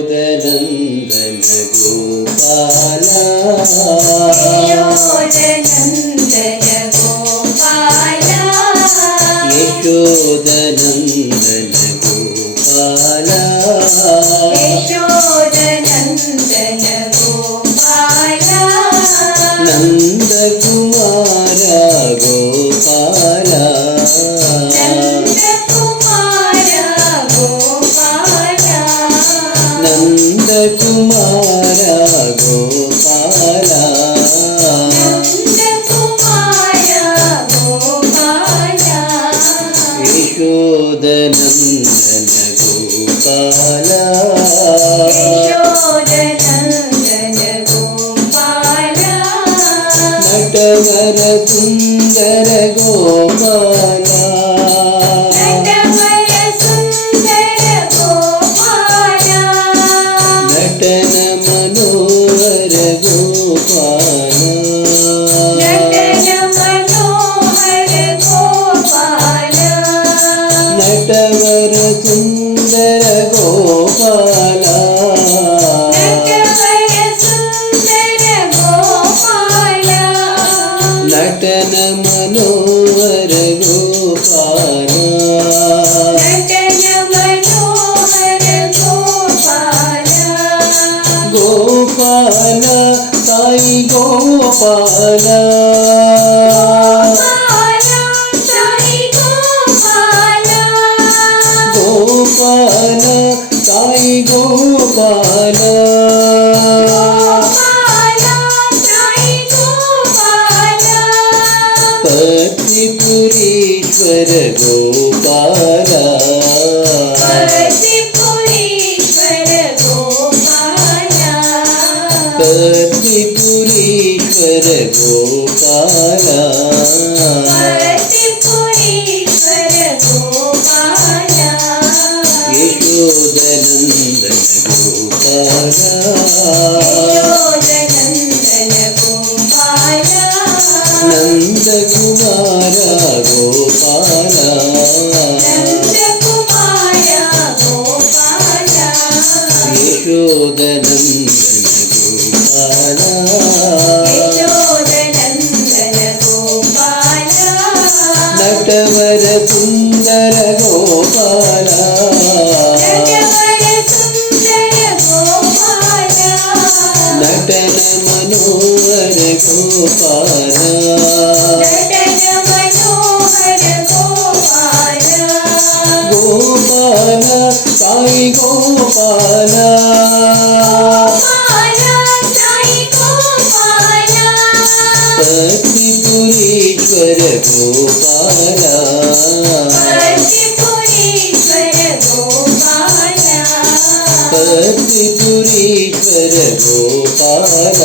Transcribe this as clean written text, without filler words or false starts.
यशोदनन्दन गोपाल यशोदनन्दन गोपाल यशोदनन्दन गोपाल यशोदनन्दन गोपाल नन्दकुमार गोपाल नन्दकुमार गोपाल यशोदनन्दन गोपाल नटवर सुन्दर गोपाल नटन मनोहर गोपाल नटवर सुन्दर गोपाल नटन मनोहर गोपाल गोपाल साई गोपाल गोपाल साई गोपाल पतिपुरीश्वर गोपाल पतिपुरीश्वर गोपाल यशोदनन्दन गोपाल नन्दकुमार गोपाल यशोदनन्दन गोपाल नटवर सुन्दर गोपाल नटन मनोहर गोपाल गोपाल साई गोपाल पतिपुरीश्वर गोपाल पतिपुरीश्वर गोपाल